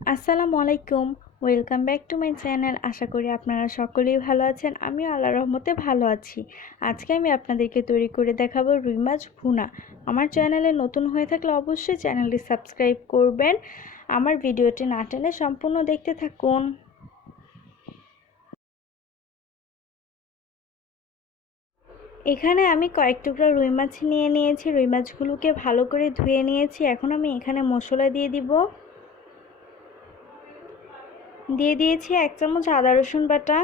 আসসালামু আলাইকুম। Welcome back to my channel. আশা করি আপনারা সকলেই ভালো আছেন। আমিও আল্লাহর রহমতে ভালো আছি। আজকে আমি আপনাদেরকে তৈরি করে দেখাবো রুই মাছ ভুনা। আমার চ্যানেলে নতুন হয়ে থাকলে অবশ্যই চ্যানেলটি সাবস্ক্রাইব করবেন। আমার ভিডিওটি না টেনে সম্পূর্ণ দেখতে থাকুন। এখানে আমি কয়েক টুকরা রুই মাছ নিয়ে নিয়েছি। রুই মাছগুলোকে ভালো করে ধুয়ে নিয়েছি। এখন আমি এখানে মশলা দিয়ে দিব। দিয়ে দিয়েছি 1 চামচ আদা রসুন বাটা,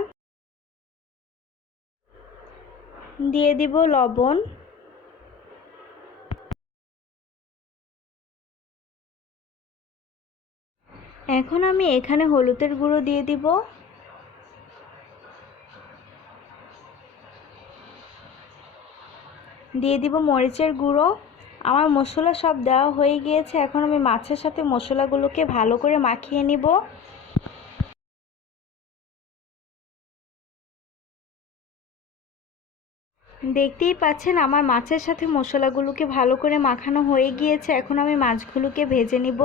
দিয়ে দিব লবণ, এখন আমি এখানে হলুদের গুঁড়ো দিয়ে দিব, দিয়ে দিব মরিচের গুঁড়ো। আমার মশলা সব দেওয়া হয়ে গিয়েছে। এখন আমি মাছের সাথে মশলাগুলোকে ভালো করে মাখিয়ে নিব। দেখতেই পাচ্ছেন আমার মাছের সাথে মশলাগুলোকে ভালো করে মাখানো হয়ে গিয়েছে। এখন আমি মাছগুলোকে ভেজে নিব।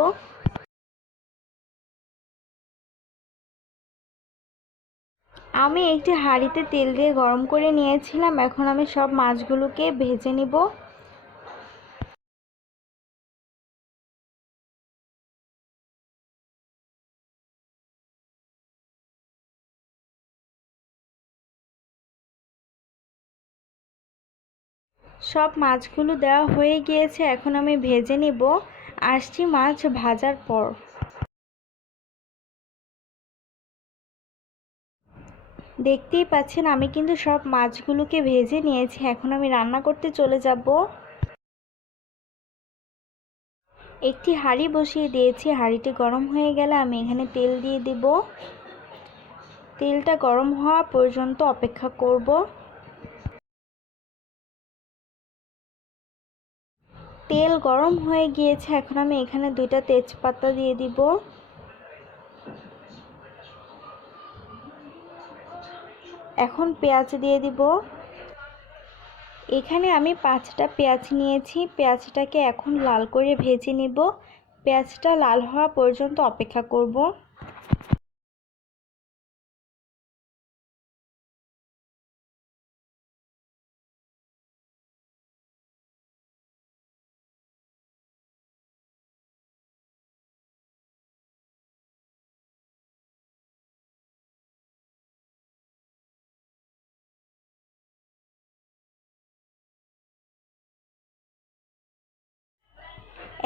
আমি একটি হাঁড়িতে তেল দিয়ে গরম করে নিয়েছিলাম। এখন আমি সব মাছগুলোকে ভেজে নিব। সব মাছগুলো দেওয়া হয়ে গিয়েছে। এখন আমি ভেজে নিব। আসছি মাছ ভাজার পর। দেখতেই পাচ্ছেন আমি কিন্তু সব মাছগুলোকে ভেজে নিয়েছি। এখন আমি রান্না করতে চলে যাব। একটি হাঁড়ি বসিয়ে দিয়েছি। হাঁড়িটি গরম হয়ে গেলে আমি এখানে তেল দিয়ে দেব। তেলটা গরম হওয়া পর্যন্ত অপেক্ষা করব। তেল গরম হয়ে গিয়েছে। এখন আমি এখানে 2টা তেজপাতা দিয়ে দিব। এখন পেঁয়াজ দিয়ে দিব। এখানে আমি 5টা পেঁয়াজ নিয়েছি। পেঁয়াজটাকে এখন লাল করে ভেজে নিব। পেঁয়াজটা লাল হওয়া পর্যন্ত অপেক্ষা করব।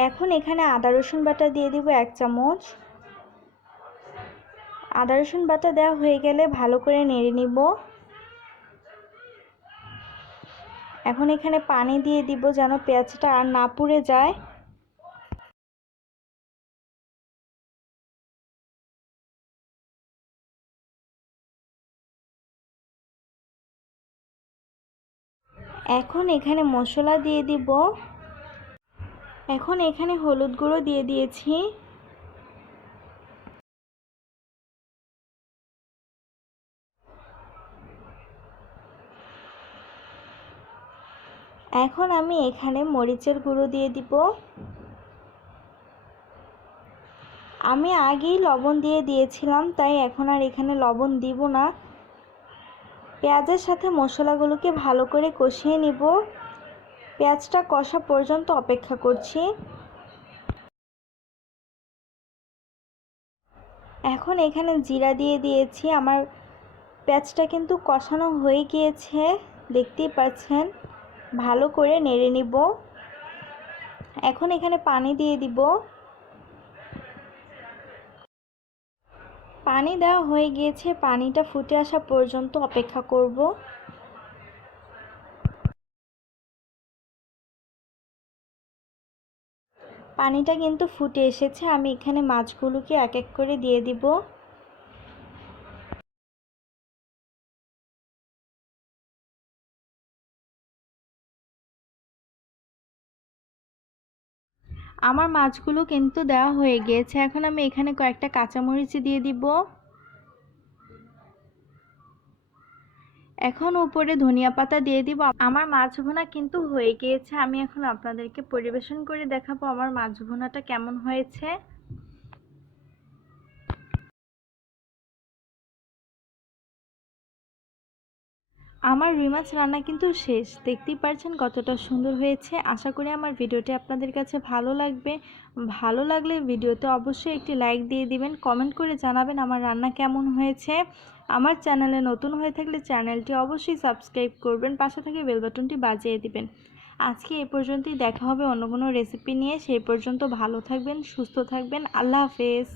এখন এখানে আদা রসুন বাটা দিয়ে দিব 1 চামচ। আদা রসুন বাটা দেওয়া হয়ে গেলে ভালো করে নেড়ে নিব। এখন এখানে পানি দিয়ে দিব যেন পেঁয়াজটা আর না পুড়ে যায়। এখন এখানে মশলা দিয়ে দিব। এখন এখানে হলুদ গুঁড়ো দিয়ে দিয়েছি। এখন আমি এখানে মরিচের গুঁড়ো দিয়ে দিব। আমি আগেই লবণ দিয়ে দিয়েছিলাম, তাই এখন আর এখানে লবণ দিব না। পেঁয়াজের সাথে মশলাগুলোকে ভালো করে কষিয়ে নিব। পেঁয়াজটা কষা পর্যন্ত অপেক্ষা করছি। এখন এখানে জিরা দিয়ে দিয়েছি। আমার পেঁয়াজটা কিন্তু কষানো হয়ে গিয়েছে, দেখতেই পাচ্ছেন। ভালো করে নেড়ে নিব। এখন এখানে পানি দিয়ে দিব। পানি দেওয়া হয়ে গিয়েছে। পানিটা ফুটে আসা পর্যন্ত অপেক্ষা করব। পানিটা কিন্তু ফুটে এসেছে। আমি এখানে মাছগুলোকে এক এক করে দিয়ে দিব। আমার মাছগুলো কিন্তু দেওয়া হয়ে গিয়েছে। এখন আমি এখানে কয়েকটা কাঁচামরিচ দিয়ে দিব। এখন উপরে ধনিয়া পাতা দিয়ে দিব। আমার মাছ ভুনা কিন্তু হয়ে গিয়েছে। আমি এখন আপনাদেরকে পরিবেশন করে দেখাবো আমার মাছ ভুনাটা কেমন হয়েছে। আমার রুই মাছ রান্না কিন্তু শেষ। দেখতেই পারছেন কতটা সুন্দর হয়েছে। আশা করি আমার ভিডিওটি আপনাদের কাছে ভালো লাগবে। ভালো লাগলে ভিডিওতে অবশ্যই একটি লাইক দিয়ে দিবেন, কমেন্ট করে জানাবেন আমার রান্না কেমন হয়েছে। আমার চ্যানেলে নতুন হয়ে থাকলে চ্যানেলটি অবশ্যই সাবস্ক্রাইব করবেন, পাশে থেকে বেল বাটনটি বাজিয়ে দিবেন। আজকে এ পর্যন্তই, দেখা হবে অন্য কোনো রেসিপি নিয়ে। সেই পর্যন্ত ভালো থাকবেন, সুস্থ থাকবেন। আল্লাহ হাফেজ।